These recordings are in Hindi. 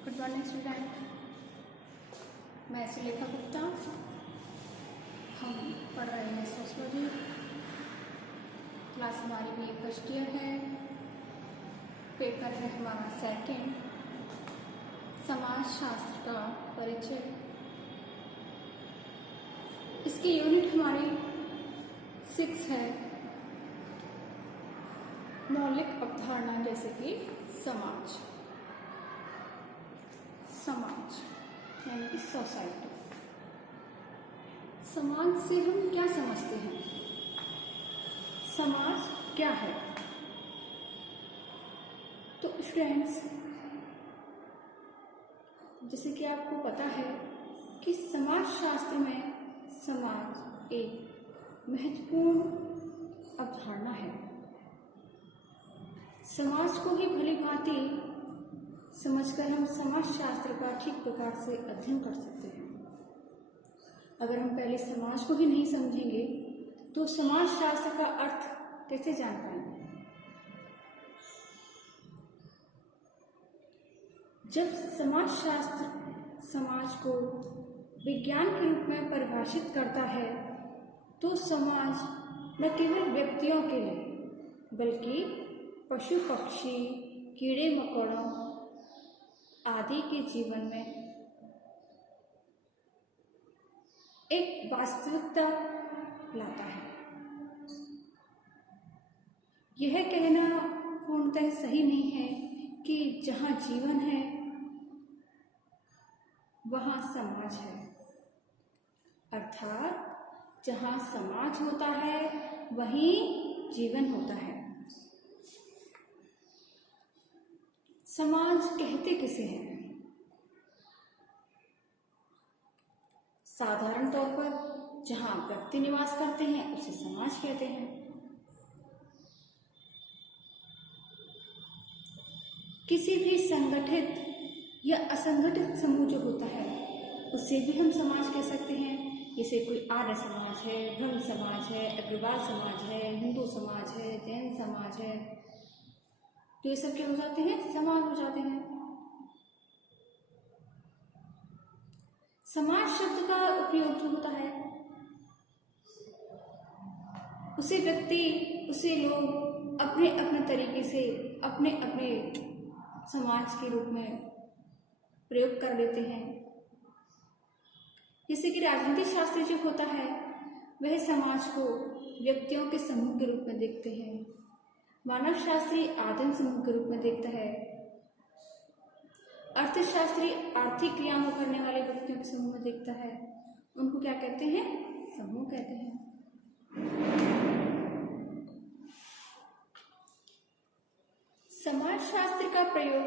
गुड मॉर्निंग स्टूडेंट, मैं सुलेखा गुप्ता। हम पढ़ रहे हैं सोशियोलॉजी। क्लास हमारी भी फर्स्ट ईयर है। पेपर है हमारा सेकंड, समाज शास्त्र का परिचय। इसकी यूनिट हमारी 6 है। मौलिक अवधारणा जैसे कि समाज यानी कि सोसाइटी। समाज से हम क्या समझते हैं? समाज क्या है? तो स्टूडेंट्स, जैसे कि आपको पता है कि समाज शास्त्र में समाज एक महत्वपूर्ण अवधारणा है। समाज को ही भली भांति समझकर हम समाज शास्त्र का ठीक प्रकार से अध्ययन कर सकते हैं। अगर हम पहले समाज को ही नहीं समझेंगे तो समाज शास्त्र का अर्थ कैसे जान पाएंगे? जब समाज शास्त्र समाज को विज्ञान के रूप में परिभाषित करता है तो समाज न केवल व्यक्तियों के लिए बल्कि पशु पक्षी, कीड़े मकोड़ों आदि के जीवन में एक वास्तविकता लाता है। यह कहना पूर्णतः सही नहीं है कि जहाँ जीवन है वहाँ समाज है, अर्थात जहाँ समाज होता है वहीं जीवन होता है। समाज कहते किसे हैं? साधारण तौर पर जहाँ व्यक्ति निवास करते हैं उसे समाज कहते हैं। किसी भी संगठित या असंगठित समूह जो होता है उसे भी हम समाज कह सकते हैं। जैसे कोई आर्य समाज है, ब्रह्म समाज है, अग्रवाल समाज है, हिंदू समाज है, जैन समाज है, तो ये सब क्या हो जाते हैं? समाज हो जाते हैं। समाज शब्द का उपयोग जो होता है उसे व्यक्ति, उसे लोग अपने अपने तरीके से अपने अपने समाज के रूप में प्रयोग कर लेते हैं। जैसे कि राजनीतिक शास्त्र जो होता है वह समाज को व्यक्तियों के समूह के रूप में देखते हैं। मानव शास्त्री आदिम समूह के रूप में देखता है। अर्थशास्त्री आर्थिक क्रियाओं को करने वाले व्यक्तियों के समूह में देखता है। उनको क्या कहते हैं? समूह कहते हैं। समाज शास्त्र का प्रयोग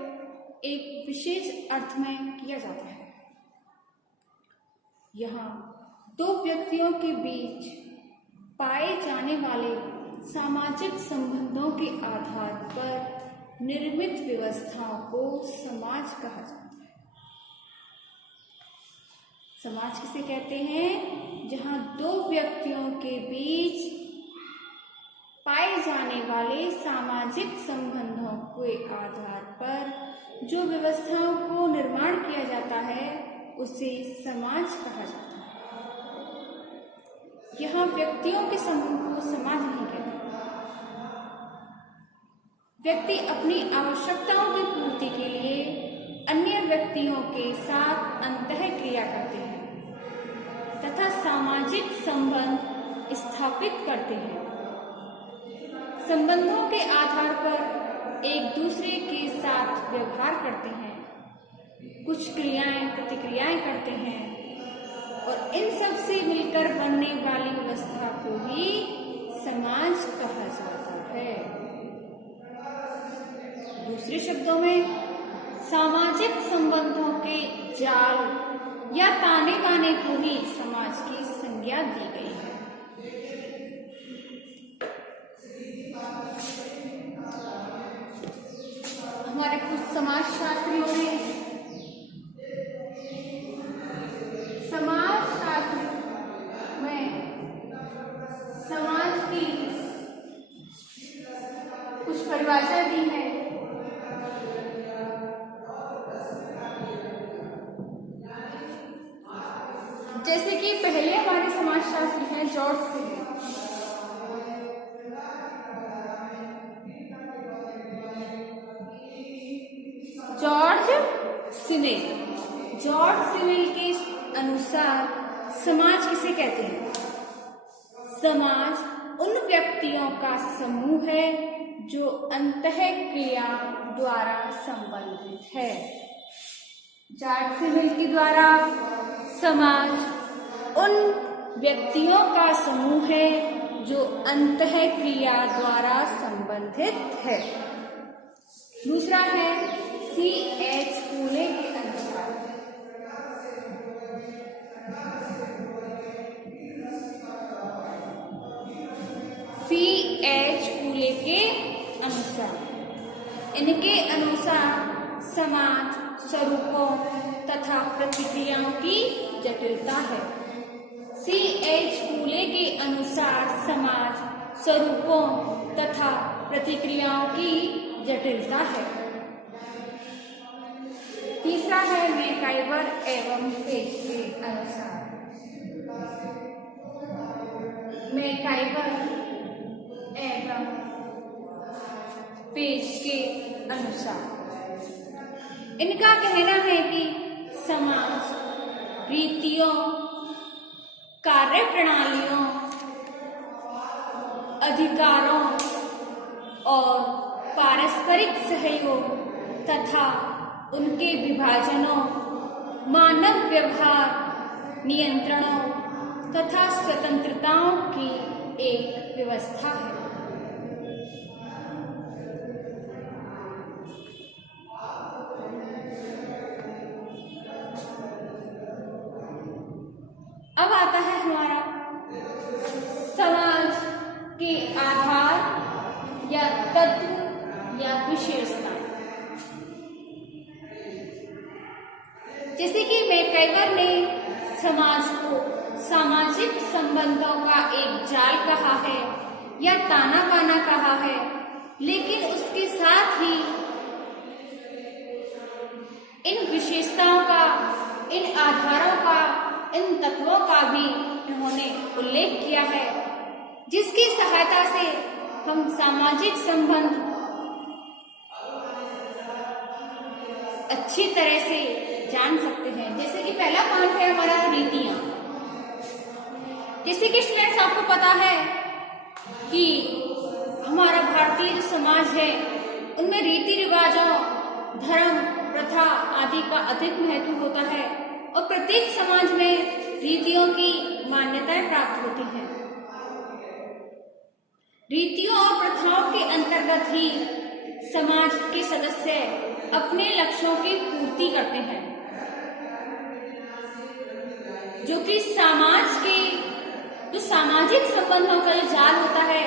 एक विशेष अर्थ में किया जाता है। यहाँ दो व्यक्तियों के बीच पाए जाने वाले सामाजिक संबंधों के आधार पर निर्मित व्यवस्थाओं को समाज कहा जाता है। समाज किसे कहते हैं? जहाँ दो व्यक्तियों के बीच पाए जाने वाले सामाजिक संबंधों के आधार पर जो व्यवस्थाओं को निर्माण किया जाता है उसे समाज कहा जाता है। यहाँ व्यक्तियों के समूह को समाज नहीं कहते। व्यक्ति अपनी आवश्यकताओं की पूर्ति के लिए अन्य व्यक्तियों के साथ अंतःक्रिया करते हैं तथा सामाजिक संबंध स्थापित करते हैं। संबंधों के आधार पर एक दूसरे के साथ व्यवहार करते हैं, कुछ क्रियाएं प्रतिक्रियाएं करते हैं और इन सब से मिलकर बनने वाली व्यवस्था को ही समाज कहा जाता है। दूसरे शब्दों में सामाजिक संबंधों के जाल या ताने बाने को ही समाज की संज्ञा दी गई है। हमारे कुछ समाज शास्त्रियों ने समाज शास्त्र में समाज की कुछ परिभाषा दी है। जैसे कि पहले हमारे समाजशास्त्री हैं जॉर्ज सिने। जॉर्ज सिविल के अनुसार समाज किसे कहते हैं? समाज उन व्यक्तियों का समूह है जो अंतःक्रिया द्वारा संबंधित है। जॉर्ज सिविल के द्वारा समाज उन व्यक्तियों का समूह है जो अंतःक्रिया द्वारा संबंधित है। दूसरा है C.H. फूले के अनुसार। C.H. फूले के अनुसार, इनके अनुसार समाज स्वरूपों तथा प्रतिक्रियाओं की जटिलता है। C.H. फूले के अनुसार समाज स्वरूपों तथा प्रतिक्रियाओं की जटिलता है। तीसरा है मैकाइवर एवं पेज के अनुसार। मैकाइवर एवं पेज के अनुसार इनका कहना है कि समाज रीतियों, कार्य प्रणालियों, अधिकारों और पारस्परिक सहयोग तथा उनके विभाजनों, मानव व्यवहार, नियंत्रणों तथा स्वतंत्रताओं की एक व्यवस्था है। अब आता है हमारा समाज के आधार या तत्व या विशेषता। जैसे कि मैकाइवर ने समाज को सामाजिक संबंधों का एक जाल कहा है या ताना बाना कहा है, लेकिन उसके साथ ही इन विशेषताओं का, इन आधारों का, इन तत्वों का भी इन्होंने उल्लेख किया है, जिसकी सहायता से हम सामाजिक संबंध अच्छी तरह से जान सकते हैं। जैसे कि पहला पॉइंट है हमारा रीतियां। जैसे कि स्टूडेंट्स आपको पता है कि हमारा भारतीय जो समाज है उनमें रीति रिवाजों, धर्म, प्रथा आदि का अधिक महत्व होता है और प्रत्येक समाज में रीतियों की मान्यताएं प्राप्त होती हैं। रीतियों और प्रथाओं के अंतर्गत ही समाज के सदस्य अपने लक्ष्यों की पूर्ति करते हैं, जो कि समाज के जो सामाजिक संबंधों का जो जाल होता है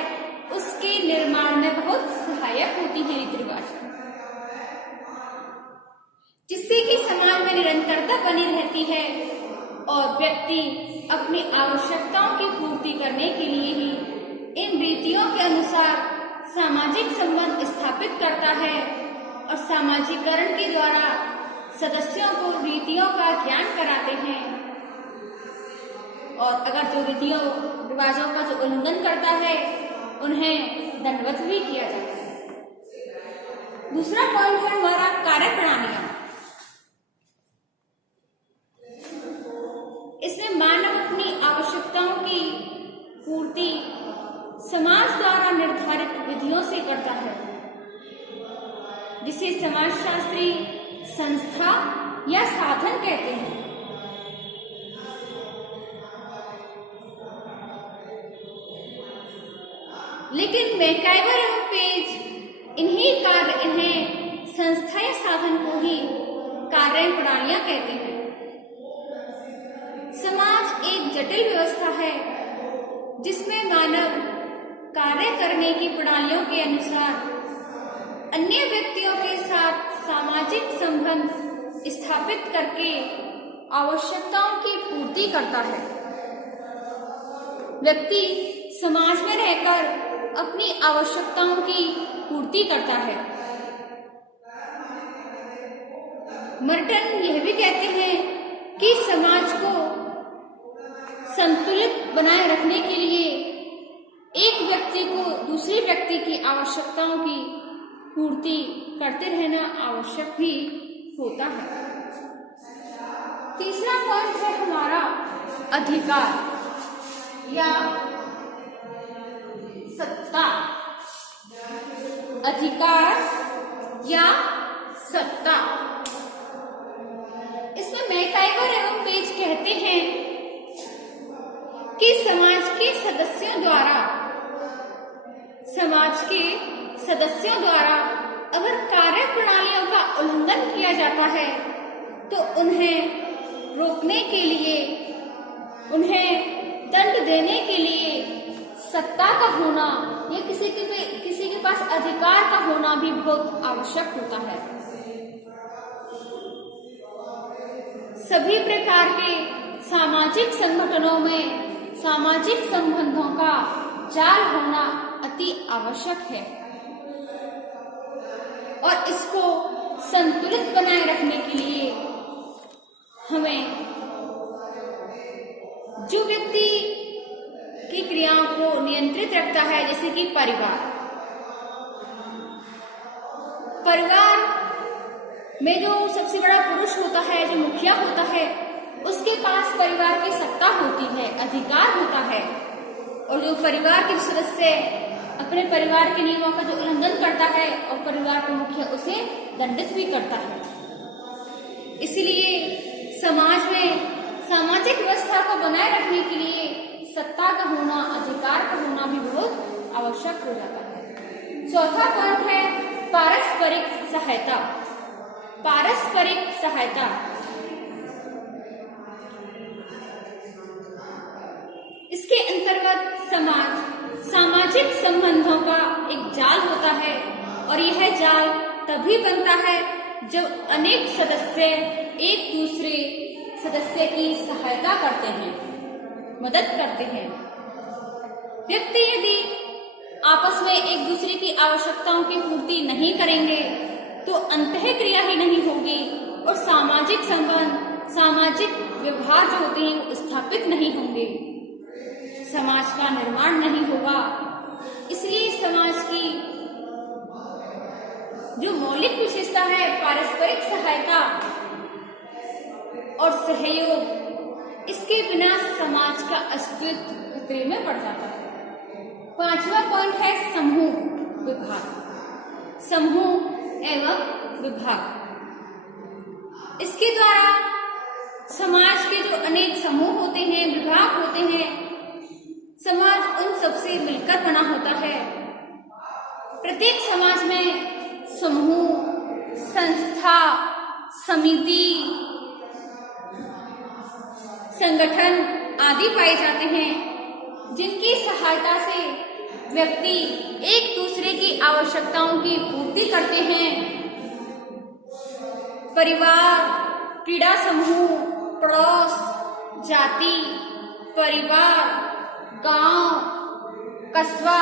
उसके निर्माण में बहुत सहायक होती है रीति रिवाज, जिससे कि समाज में निरंतरता बनी रहती है और व्यक्ति अपनी आवश्यकताओं की पूर्ति करने के लिए ही इन रीतियों के अनुसार सामाजिक संबंध स्थापित करता है और सामाजिकरण के द्वारा सदस्यों को रीतियों का ज्ञान कराते हैं और अगर जो रीतियों रिवाजों का जो उल्लंघन करता है उन्हें दंडवत भी किया जाता है। दूसरा पॉइंट है हमारा कार्य प्रणालियां। इसमें मानव अपनी आवश्यकताओं की पूर्ति समाज द्वारा निर्धारित विधियों से करता है, जिसे समाजशास्त्री संस्था या साधन कहते हैं। लेकिन मैकाइवर एवं पेज इन्हें संस्था या साधन को ही कार्य प्रणालियां कहते हैं। समाज एक जटिल व्यवस्था है जिसमें मानव कार्य करने की प्रणालियों के अनुसार अन्य व्यक्तियों के साथ सामाजिक संबंध स्थापित करके आवश्यकताओं की पूर्ति करता है। व्यक्ति समाज में रहकर अपनी आवश्यकताओं की पूर्ति करता है। मर्टन यह भी कहते हैं कि समाज को संतुलित बनाए रखने के लिए एक व्यक्ति को दूसरे व्यक्ति की आवश्यकताओं की पूर्ति करते रहना आवश्यक भी होता है। तीसरा पॉइंट है हमारा अधिकार या सत्ता। अधिकार या सत्ता, इसमें मैकाइवर एवं पेज कहते हैं कि समाज के सदस्यों द्वारा अगर कार्य प्रणालियों का उल्लंघन किया जाता है तो उन्हें रोकने के लिए, उन्हें दंड देने के लिए सत्ता का होना या किसी के पास अधिकार का होना भी बहुत आवश्यक होता है। सभी प्रकार के सामाजिक संगठनों में सामाजिक संबंधों का जाल होना अति आवश्यक है और इसको संतुलित बनाए रखने के लिए हमें जो व्यक्ति की क्रियाओं को नियंत्रित रखता है, जैसे कि परिवार में जो सबसे बड़ा पुरुष होता है, जो मुखिया होता है, उसके पास परिवार की सत्ता होती है, अधिकार होता है और जो परिवार के सदस्य अपने परिवार के नियमों का जो उल्लंघन करता है और परिवार का मुखिया उसे दंडित भी करता है। इसलिए समाज में सामाजिक व्यवस्था को बनाए रखने के लिए सत्ता का होना, अधिकार का होना भी बहुत आवश्यक हो जाता है। चौथा पॉइंट है पारस्परिक सहायता। पारस्परिक सहायता, इसके अंतर्गत सामाजिक संबंधों का एक जाल होता है और यह जाल तभी बनता है जब अनेक सदस्य एक दूसरे सदस्य की सहायता करते हैं, मदद करते हैं। व्यक्ति यदि आपस में एक दूसरे की आवश्यकताओं की पूर्ति नहीं करेंगे तो अंतःक्रिया ही नहीं होगी और सामाजिक संबंध, सामाजिक व्यवहार जो होते हैं वो स्थापित नहीं होंगे, समाज का निर्माण नहीं होगा। इसलिए समाज की जो मौलिक विशेषता है पारस्परिक सहायता और सहयोग, इसके बिना समाज का अस्तित्व खतरे में पड़ जाता है। पांचवा पॉइंट है समूह विभाग। समूह एवं विभाग, इसके द्वारा समाज के जो अनेक समूह होते हैं, विभाग होते हैं, समाज उन सबसे मिलकर बना होता है। प्रत्येक समाज में समूह, संस्था, समिति, संगठन आदि पाए जाते हैं जिनकी सहायता से व्यक्ति एक दूसरे की आवश्यकताओं की पूर्ति करते हैं। परिवार, क्रीड़ा समूह, पड़ोस, जाति, परिवार, गांव, कस्बा,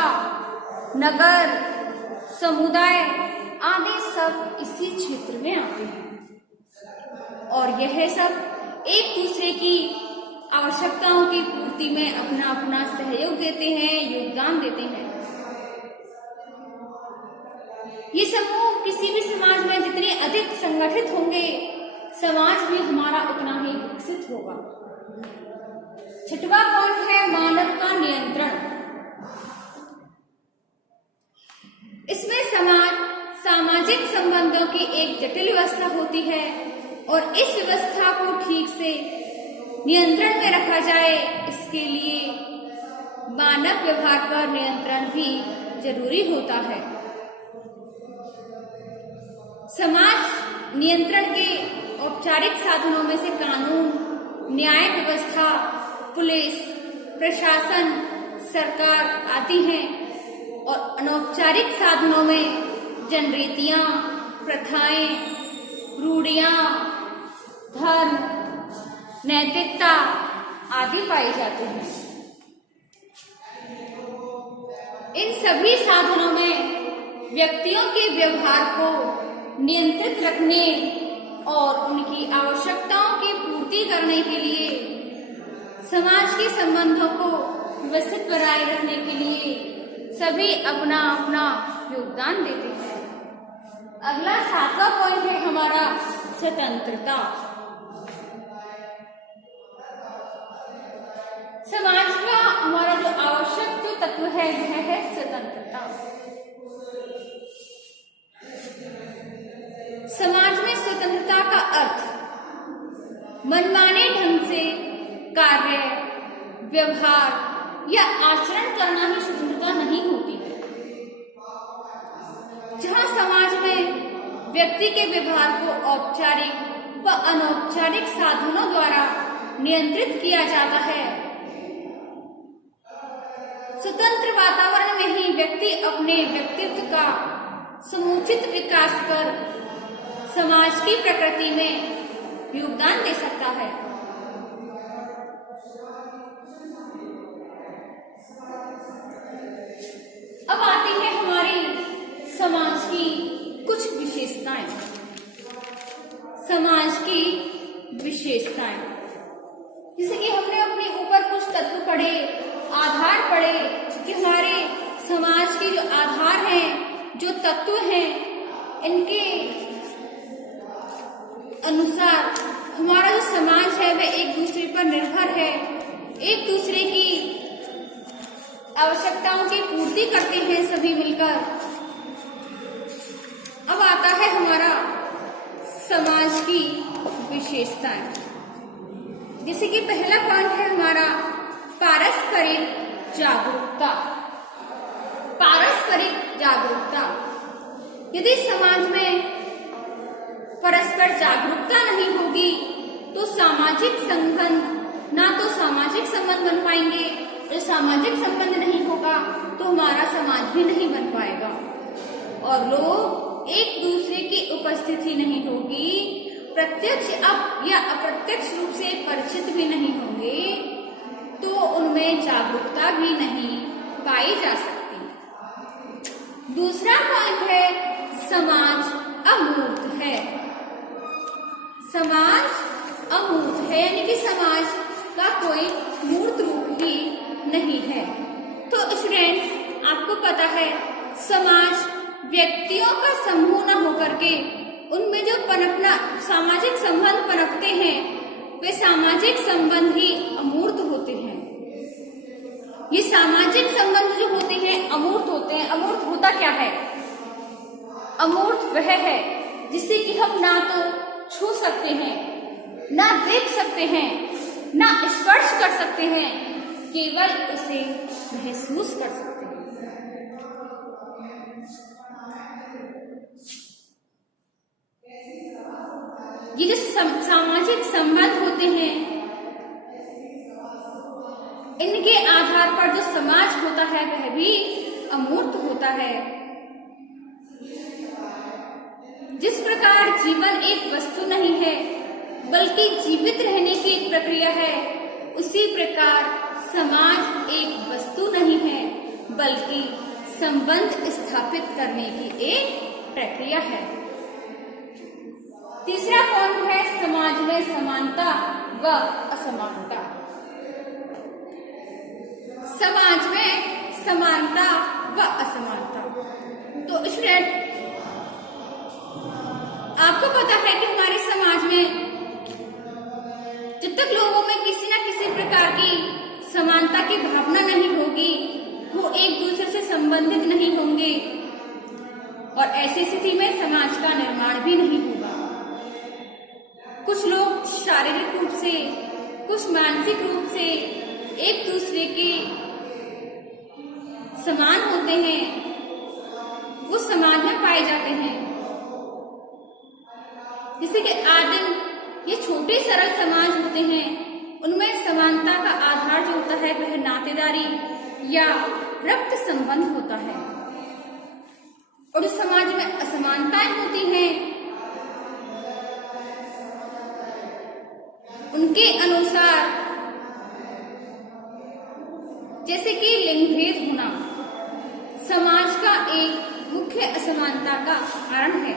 नगर, समुदाय आदि सब इसी क्षेत्र में आते हैं और यह सब एक दूसरे की आवश्यकताओं की पूर्ति में अपना अपना सहयोग देते हैं, योगदान देते हैं। ये समूह किसी भी समाज में जितने अधिक संगठित होंगे, समाज भी हमारा उतना ही विकसित होगा। छठवां पॉइंट है मानव का नियंत्रण। इसमें सामाजिक संबंधों की एक जटिल व्यवस्था होती है और इस व्यवस्था को ठीक से नियंत्रण में रखा जाए, इसके लिए मानव व्यवहार पर नियंत्रण भी जरूरी होता है। समाज नियंत्रण के औपचारिक साधनों में से कानून, न्याय व्यवस्था, पुलिस, प्रशासन, सरकार आदि हैं और अनौपचारिक साधनों में जनरीतियां, प्रथाएं, रूढ़ियां, धर्म, नैतिकता आदि पाई जाती हैं। इन सभी साधनों में व्यक्तियों के व्यवहार को नियंत्रित रखने और उनकी आवश्यकताओं की पूर्ति करने के लिए समाज के संबंधों को व्यवस्थित बनाए रखने के लिए सभी अपना अपना योगदान देते हैं। अगला 7वां पॉइंट है हमारा स्वतंत्रता। समाज का हमारा जो आवश्यक जो तत्व है वह है स्वतंत्रता। समाज में स्वतंत्रता का अर्थ मनमाने ढंग से कार्य, व्यवहार या आचरण करना ही स्वतंत्रता नहीं होती है। जहां समाज में व्यक्ति के व्यवहार को औपचारिक व अनौपचारिक साधनों द्वारा नियंत्रित किया जाता है, स्वतंत्र वातावरण में ही व्यक्ति अपने व्यक्तित्व का समुचित विकास कर समाज की प्रकृति में योगदान दे सकता है। अब आती है हमारी समाज की कुछ विशेषताएं। समाज की विशेषताएं जैसे कि हमने अपने ऊपर कुछ तत्व पढ़े, आधार पढ़े कि हमारे समाज के जो आधार हैं, जो तत्व हैं, इनके अनुसार हमारा जो समाज है वह एक दूसरे पर निर्भर है, एक दूसरे की आवश्यकताओं की पूर्ति करते हैं सभी मिलकर। अब आता है हमारा समाज की विशेषताएं। जैसे कि पहला पॉइंट है हमारा पारस्परिक जागरूकता। पारस्परिक जागरूकता, यदि समाज में परस्पर जागरूकता नहीं होगी तो सामाजिक संबंध ना तो सामाजिक संबंध बन पाएंगे, जो सामाजिक संबंध नहीं होगा तो हमारा समाज भी नहीं बन पाएगा और लोग एक दूसरे की उपस्थिति नहीं होगी, प्रत्यक्ष या अप्रत्यक्ष रूप से परिचित भी नहीं होंगे तो उनमें जागरूकता भी नहीं पाई जा सकती। दूसरा पॉइंट है समाज अमूर्त है। समाज अमूर्त है यानी कि समाज का कोई मूर्त रूप ही नहीं है। तो स्टूडेंट्स, आपको पता है समाज व्यक्तियों का समूह न होकर के उनमें जो पनपना सामाजिक संबंध पनपते हैं वे सामाजिक संबंध ही अमूर्त होते हैं। ये सामाजिक संबंध जो होते हैं अमूर्त होते हैं। अमूर्त होता क्या है? अमूर्त वह है जिसे कि हम ना तो छू सकते हैं, ना देख सकते हैं, ना स्पर्श कर सकते हैं, केवल उसे महसूस कर सकते हैं। ये जो सामाजिक संबंध होते हैं इनके आधार पर जो समाज होता है वह भी अमूर्त होता है। जिस प्रकार जीवन एक वस्तु नहीं है बल्कि जीवित रहने की एक प्रक्रिया है, उसी प्रकार समाज एक वस्तु नहीं है बल्कि संबंध स्थापित करने की एक प्रक्रिया है। तीसरा पॉइंट है समाज में समानता व असमानता। समाज में समानता व असमानता। तो स्टूडेंट, आपको पता है कि हमारे समाज में जब तक लोगों में किसी न किसी प्रकार की समानता की भावना नहीं होगी, वो एक दूसरे से संबंधित नहीं होंगे और ऐसी स्थिति में समाज का निर्माण भी नहीं होगा। कुछ लोग शारीरिक रूप से, कुछ मानसिक रूप से एक दूसरे के समान होते हैं, वो समाज में पाए जाते हैं। जैसे कि आदिम ये छोटे सरल समाज होते हैं, उनमें समानता का आधार जो होता है वह नातेदारी या रक्त संबंध होता है। और इस समाज में असमानताएं होती हैं, उनके अनुसार जैसे कि लिंग भेद होना समाज का एक मुख्य असमानता का कारण है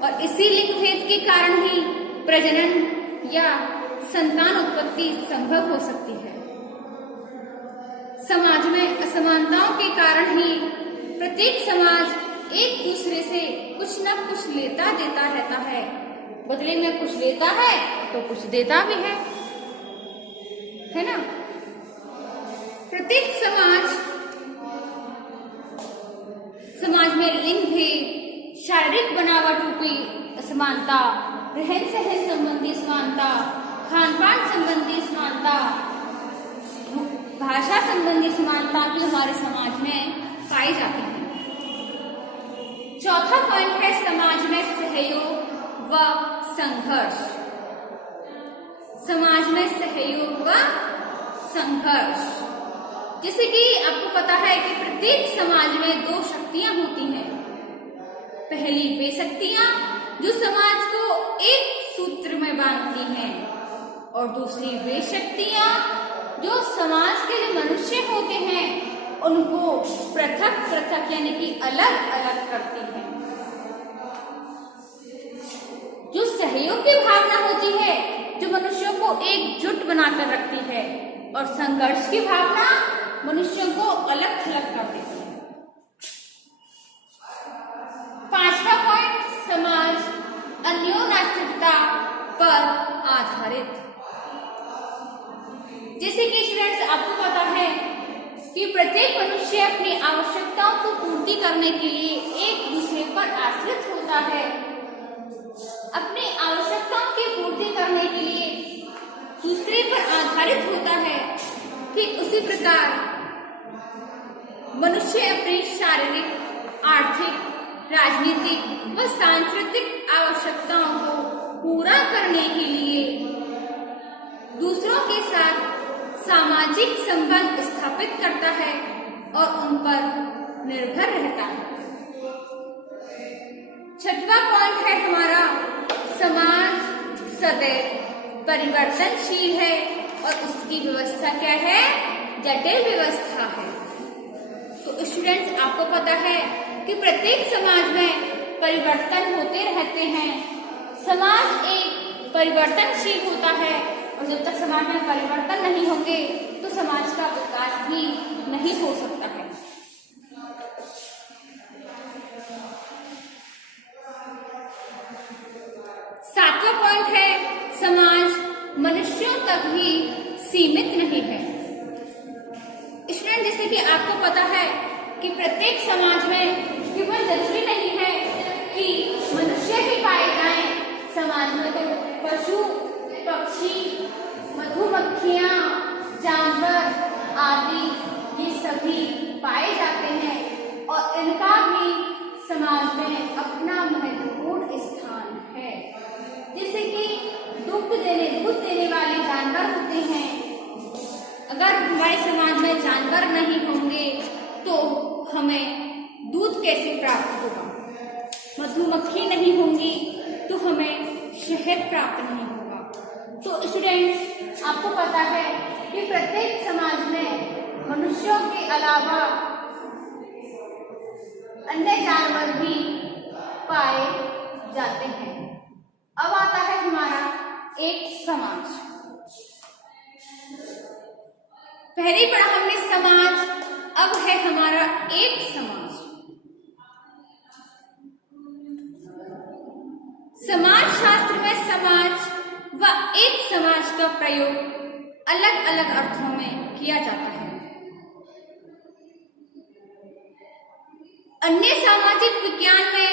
और इसी लिंग भेद के कारण ही प्रजनन या संतान उत्पत्ति संभव हो सकती है। समाज में असमानताओं के कारण ही प्रत्येक समाज एक दूसरे से कुछ न कुछ लेता देता रहता है। बदले में कुछ लेता है तो कुछ देता भी है ना। प्रत्येक समाज में लिंग भेद, शारीरिक बनावट रूपी असमानता, रहन सहन संबंधी समानता, खान पान संबंधी समानता, भाषा संबंधी समानता भी हमारे समाज में पाई जाती है। चौथा पॉइंट है समाज में सहयोग व संघर्ष। समाज में सहयोग व संघर्ष, जैसे कि आपको पता है कि प्रत्येक समाज में दो शक्तियां होती हैं। पहली वे शक्तियां जो समाज को एक सूत्र में बांधती हैं, और दूसरी वे शक्तियां जो समाज के जो मनुष्य होते हैं उनको पृथक पृथक यानी कि अलग अलग करती हैं। जो सहयोग की भावना होती है जो मनुष्यों को एकजुट बनाकर रखती है, और संघर्ष की भावना मनुष्यों को अलग थलग कर देती है। पांचवा पॉइंट, समाज अन्योन्याश्रितता पर आधारित। जैसे कि स्टूडेंट्स आपको पता है कि प्रत्येक मनुष्य अपनी आवश्यकताओं को पूर्ति करने के लिए एक दूसरे पर आश्रित होता है। अपनी आवश्यकताओं की पूर्ति करने के लिए दूसरे पर आधारित होता है। ठीक उसी प्रकार मनुष्य अपनी शारीरिक, आर्थिक, राजनीतिक व सांस्कृतिक आवश्यकताओं को पूरा करने के लिए दूसरों के साथ सामाजिक संबंध स्थापित करता है और उन पर निर्भर रहता है। छठवां पॉइंट है हमारा, समाज सदैव परिवर्तनशील है और उसकी व्यवस्था क्या है? जटिल व्यवस्था है। तो स्टूडेंट्स आपको पता है कि प्रत्येक समाज में परिवर्तन होते रहते हैं। समाज एक परिवर्तनशील होता है, और जब तक समाज में परिवर्तन नहीं होंगे तो समाज का विकास भी नहीं हो सकता है। सातवां पॉइंट है, समाज मनुष्यों तक ही सीमित नहीं है। स्टूडेंट जैसे कि आपको पता है कि प्रत्येक समाज में केवल जरूरी नहीं है कि मनुष्य ही पाए जाएं। समाज में तो पशु, पक्षी, मधुमक्खियां, जानवर आदि ये सभी पाए जाते हैं, और इनका भी समाज में अपना महत्वपूर्ण स्थान है। जैसे कि दूध देने वाले जानवर होते हैं। अगर हमारे समाज में जानवर नहीं होंगे तो हमें दूध कैसे प्राप्त होगा? मधुमक्खी नहीं होंगी तो हमें शहद प्राप्त नहीं होगा। तो स्टूडेंट्स आपको पता है कि प्रत्येक समाज में मनुष्यों के अलावा अन्य जानवर भी पाए जाते हैं। अब आता है हमारा एक समाज। पहले पढ़ा हमने समाज, अब है हमारा एक समाज। समाज शास्त्र में समाज व एक समाज का प्रयोग अलग अलग अर्थों में किया जाता है। अन्य सामाजिक विज्ञान में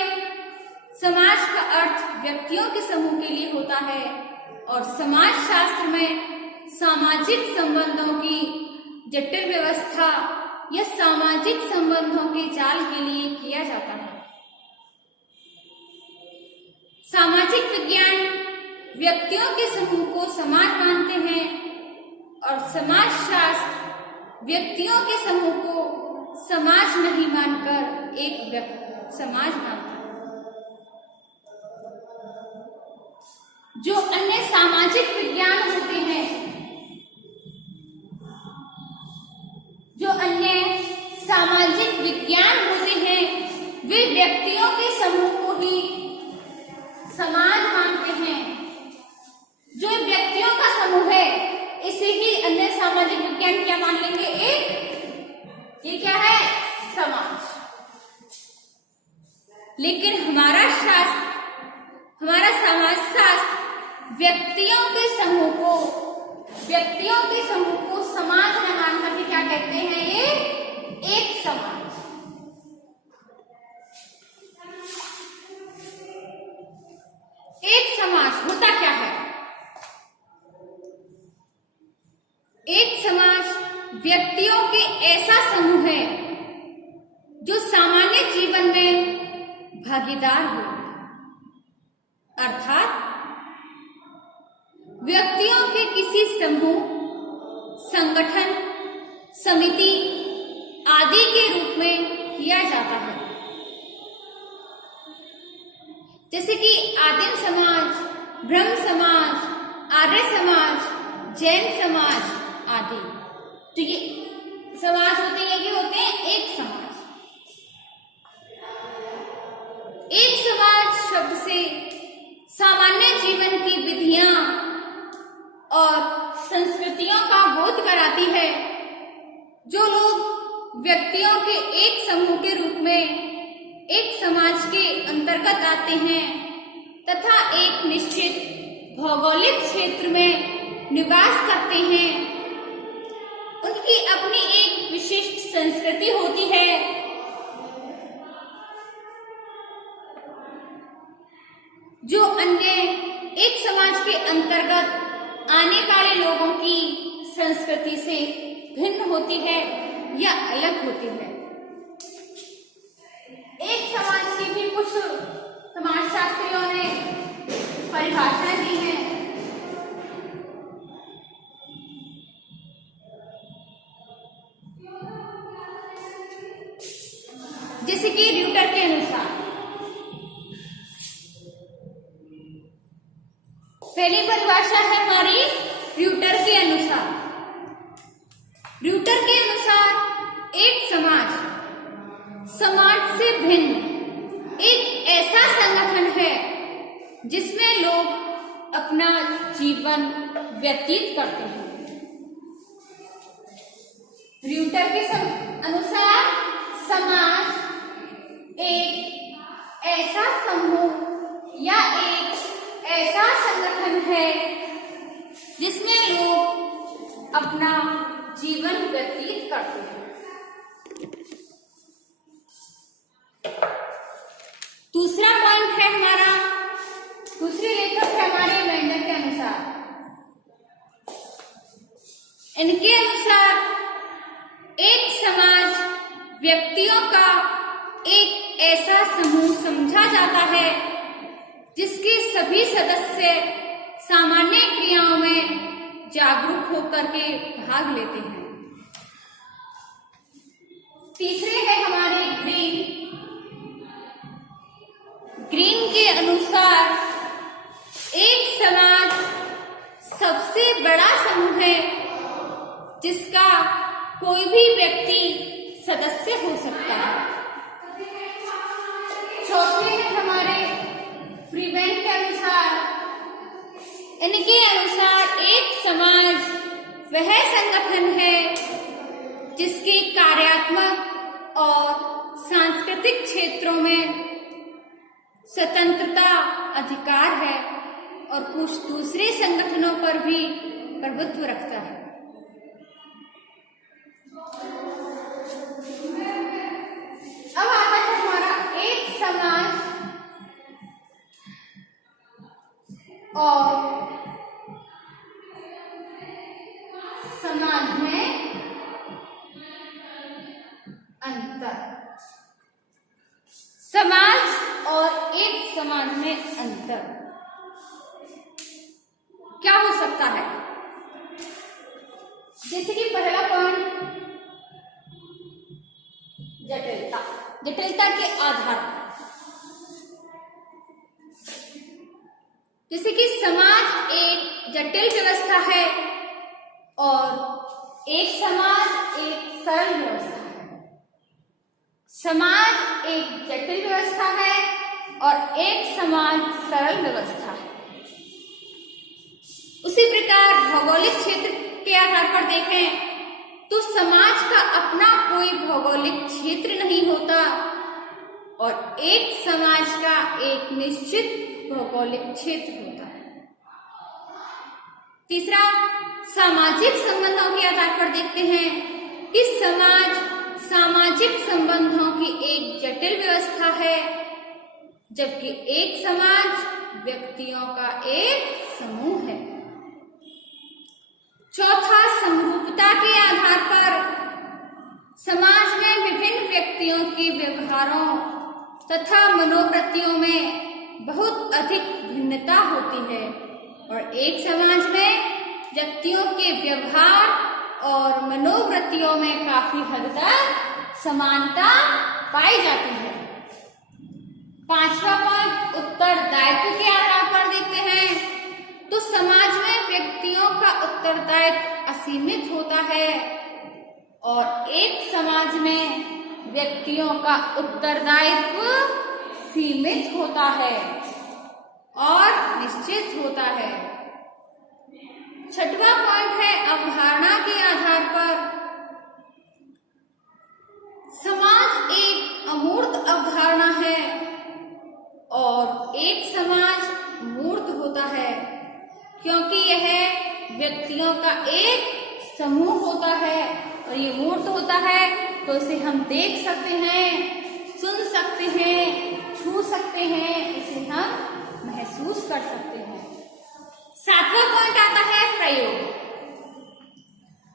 समाज का अर्थ व्यक्तियों के समूह के लिए होता है, और समाज शास्त्र में सामाजिक संबंधों की जटिल व्यवस्था या सामाजिक संबंधों के जाल के लिए किया जाता है। सामाजिक विज्ञान व्यक्तियों के समूह को समाज मानते हैं, और समाज शास्त्र व्यक्तियों के समूह को समाज नहीं मानकर एक समाज मानता है। जो अन्य सामाजिक विज्ञान होते हैं, वे व्यक्तियों के समूह को ही समाज मानते हैं। जो व्यक्तियों का समूह है इसे ही अन्य सामाजिक विज्ञान क्या मान लेंगे? एक लेकिन हमारा समाजशास्त्र व्यक्तियों के समूह को समाज में मान करके क्या कहते हैं? ये एक समाज। एक समाज होता क्या है? एक समाज व्यक्तियों के ऐसा समूह है जो सामान्य जीवन में भागीदार हो, अर्थात व्यक्तियों के किसी समूह, संगठन, समिति आदि के रूप में किया जाता है, जैसे कि आदिम समाज, ब्रह्म समाज, आर्य समाज, जैन समाज आदि। तो ये समाज होते हैं कि होते हैं एक समाज। एक समाज शब्द से सामान्य जीवन की विधियां और संस्कृतियों का बोध कराती है, जो लोग व्यक्तियों के एक समूह के रूप में एक समाज के अंतर्गत आते हैं तथा एक निश्चित भौगोलिक क्षेत्र में निवास करते हैं। उनकी अपनी एक विशिष्ट संस्कृति होती है, जो अन्य एक समाज के अंतर्गत आने वाले लोगों की संस्कृति से भिन्न होती है या अलग होती है। एक समाज की भी कुछ समाजशास्त्रियों ने परिभाषाएं दी हैं। जैसे कि र्यूटर के अनुसार पहली परिभाषा है हमारी र्यूटर के अनुसार। र्यूटर के अनुसार एक समाज से भिन्न एक ऐसा संगठन है जिसमें लोग अपना जीवन व्यतीत करते हैं। र्यूटर के अनुसार समाज एक ऐसा समूह या एक ऐसा संगठन है जिसमें लोग अपना जीवन व्यतीत करते हैं। दूसरा पॉइंट है हमारा, दूसरे लेखक है हमारे मेंडल के अनुसार। इनके अनुसार एक समाज व्यक्तियों का एक ऐसा समूह समझा जाता है जिसके सभी सदस्य सामान्य क्रियाओं में जागरूक होकर के भाग लेते हैं। तीसरे है हमारे ग्रीन के अनुसार एक समाज सबसे बड़ा समूह है जिसका कोई भी व्यक्ति सदस्य हो सकता है। चौथे हैं हमारे फ्रीमैन के अनुसार। इनके अनुसार एक समाज वह संगठन है जिसके कार्यात्मक और सांस्कृतिक क्षेत्रों में स्वतंत्रता अधिकार है और कुछ दूसरे संगठनों पर भी प्रभुत्व रखता है। अब आता है हमारा एक समाज और समाज में अंतर। समाज और एक समाज में अंतर क्या हो सकता है? जैसे कि पहला पॉइंट जटिलता के आधार पर। जैसे कि समाज एक जटिल व्यवस्था है और एक समाज एक सरल व्यवस्था है। समाज एक जटिल व्यवस्था है और एक समाज सरल व्यवस्था है। उसी प्रकार भौगोलिक क्षेत्र के आधार पर देखें तो समाज का अपना कोई भौगोलिक क्षेत्र नहीं होता, और एक समाज का एक निश्चित भौगोलिक क्षेत्र होता है। तीसरा, सामाजिक संबंधों के आधार पर देखते हैं कि समाज सामाजिक संबंधों की एक जटिल व्यवस्था है, जबकि एक समाज व्यक्तियों का एक समूह है। चौथा, समरूपता के आधार पर समाज में विभिन्न व्यक्तियों के व्यवहारों तथा मनोवृत्तियों में बहुत अधिक भिन्नता होती है और एक समाज में व्यक्तियों के व्यवहार और मनोवृत्तियों में काफी हद तक समानता पाई जाती है। पांचवा पॉइंट, उत्तरदायित्व के आधार पर देखते हैं तो समाज में व्यक्तियों का उत्तरदायित्व असीमित होता है और एक समाज में व्यक्तियों का उत्तरदायित्व सीमित होता है और निश्चित होता है। छठवां पॉइंट है, अवधारणा के आधार पर समाज एक अमूर्त अवधारणा है और एक समाज मूर्त होता है, क्योंकि यह व्यक्तियों का एक समूह होता है और ये मूर्त होता है तो इसे हम देख सकते हैं, सुन सकते हैं, छू सकते हैं, इसे हम महसूस कर सकते हैं। सातवां पॉइंट आता है प्रयोग।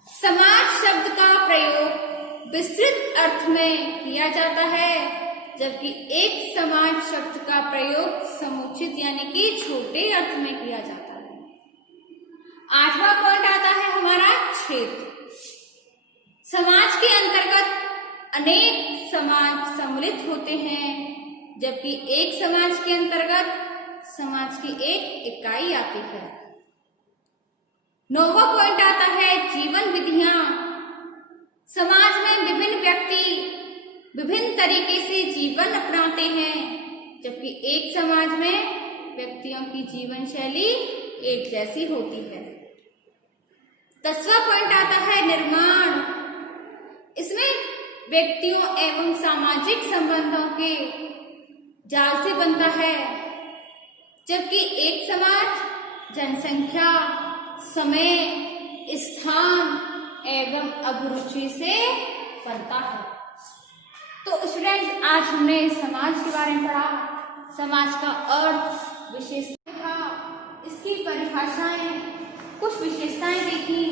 समाज शब्द का प्रयोग विस्तृत अर्थ में किया जाता है, जबकि एक समाज शब्द का प्रयोग समुचित यानी कि छोटे अर्थ में किया जाता है। आठवां पॉइंट आता है हमारा क्षेत्र। समाज के अंतर्गत अनेक समाज सम्मिलित होते हैं, जबकि एक समाज के अंतर्गत समाज की एक इकाई आती है। नौवां पॉइंट आता है जीवन विधियां। समाज में विभिन्न व्यक्ति विभिन्न तरीके से जीवन अपनाते हैं, जबकि एक समाज में व्यक्तियों की जीवन शैली एक जैसी होती है। 10वां पॉइंट आता है निर्माण। इसमें व्यक्तियों एवं सामाजिक संबंधों के जाल से बनता है, जबकि एक समाज जनसंख्या, समय, स्थान एवं अभिरुचि से बनता है। तो स्टूडेंट्स, आज हमने समाज के बारे में पढ़ा, समाज का अर्थ, विशेषता देखा, इसकी परिभाषाएं, कुछ विशेषताएं देखी,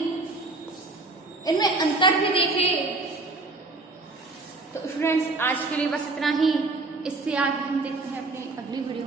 इनमें अंतर भी देखे। तो स्टूडेंट्स, आज के लिए बस इतना ही। इससे आगे हम देखते हैं अपनी अगली वीडियो।